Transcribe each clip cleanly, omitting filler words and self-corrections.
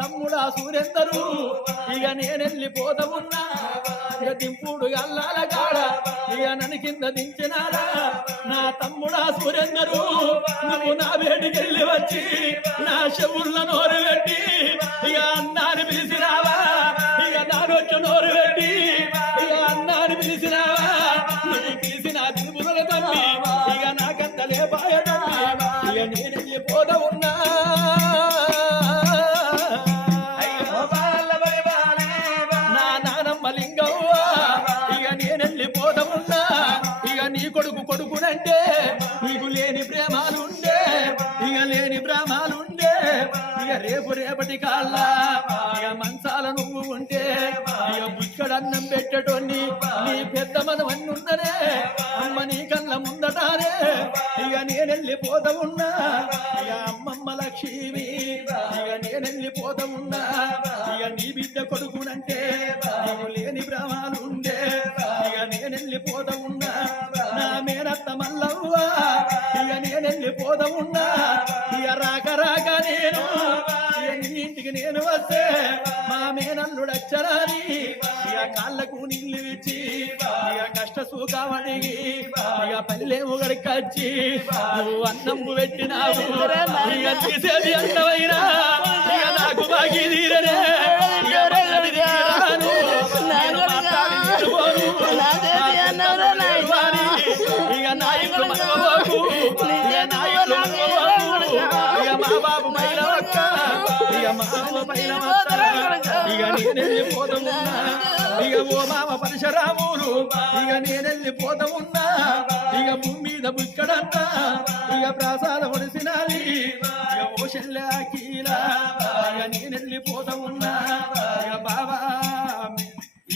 తమ్ముడా సురేందరు ఇక నేనెళ్ళిపోతా ఉన్నా ఇక దింపుడు గల్లాల కాడ ఇక నన్ను కింద దించినారా నా తమ్ముడా సురేందరు నువ్వు నా వేడికెళ్ళి వచ్చి నా చెవుళ్ళ నోరు పెట్టి ఇక అన్నాన్ని పిలిచినావా ఇక నానొచ్చు నోరు పెట్టి ఇక అన్నాన్ని పిలిచినావా నువ్వు పిలిచిన దింపుల తమ్మి ఇక నాకంత లేపాయ తమ్మి ఇక నేనెళ్ళిపోతా ఉన్నా నీ కొడుకు కొడుకునంటే నీకు లేని ప్రేమాలుండే ఇక లేని ప్రేమాలుండే ఇక రేపటి కాళ్ళ ఇక మంచాల నువ్వు ఉంటే ఇక బుచ్చడన్నం పెట్టటోని నీ పెద్ద మనవన్నీ ఉన్ననే అమ్మ నీ కళ్ళ ముందటానే ఇక నేనెళ్ళిపోతా ఉన్నా ఇక అమ్మమ్మ లక్ష్మి ఇక నేనెళ్ళిపోతా ఉన్నా ఇక నీ బిడ్డ కొడుకునంటే నీకు లేని ప్రేమాలుండే ఇక నేనెళ్ళిపోతా ఉన్నా నా మేనత్త మల్లవ్వ ఇక నేనెళ్ళిపోతా ఉన్నా ఇక రాక నేను ఇక నీ ఇంటికి నేను వస్తే మా మేనల్లుడచ్చరాని ఇక కాళ్ళకు నీళ్ళు ఇచ్చి ఇక కష్ట సుఖమడిగి ఇక పల్లె ముగడికొచ్చి నువ్వు అన్నము పెట్టినావు ఇక తీసేది అన్నమైనా ఇక నాకు బాగి తీరనే ఇక నాయకులు మనవకు ఇక మా బాబు మైలవక్క ఇక మా బాబు మైలవక్క ఇక నేనెళ్ళిపోతా ఉన్నా ఇక ఓ మామ పరశురాములు ఇక నేనెళ్ళిపోతా ఉన్నా ఇక భూమి మీద బుక్కడంతా ఇక ప్రసాద ఒడిసినాలి ఇక ఓ శల్యాకీలా ఇక నేనెళ్ళిపోతా ఉన్నా ఇక బాబా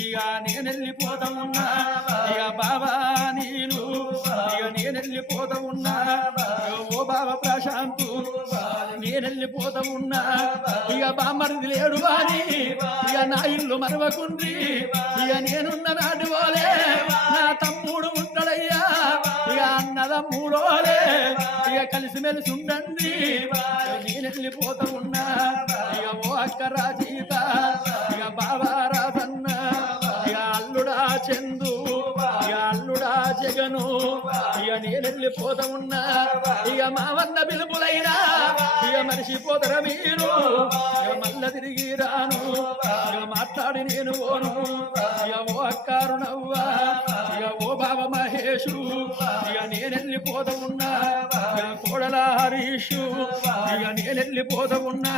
ఇక నేనెళ్ళిపోతా ఉన్నా ఇక బాబా నేను ఇక నేనెళ్ళిపోతా ఉన్నా ఓ బాబా ప్రశాంతు నేనెళ్ళిపోతా ఉన్నా ఇక బామ్మరిది లేడు అని ఇక నా ఇల్లు మరవకుండ్రి ఇక నేనున్న నాటి వాళ్ళే నా తమ్ముడు ఉంటాడయ్యా ఇక అన్నదమ్ముడోలే ఇక కలిసిమెలిసి ఉండండి నేనెళ్ళిపోతా ఉన్నా ఇక ఓ అక్క రాజీత ఇక బాబా రాధన్న ఇక అల్లుడా చందు ఇక అల్లుడా జగను ఇక నేనెళ్ళిపోతా ఉన్నా ఇక మావన్న పిలుపులైనా ఇక మనిషిపోతారా మీరు ఇక మళ్ళా తిరిగి రాను ఇక మాట్లాడి నేను ఓను ఇక ఓ అక్కారు నవ్వా ఇక ఓ బాబ మహేషు ఇక నేనెళ్ళిపోతా ఉన్నా ఇక కోడల హరీషు ఇక నేనెళ్ళిపోతా ఉన్నా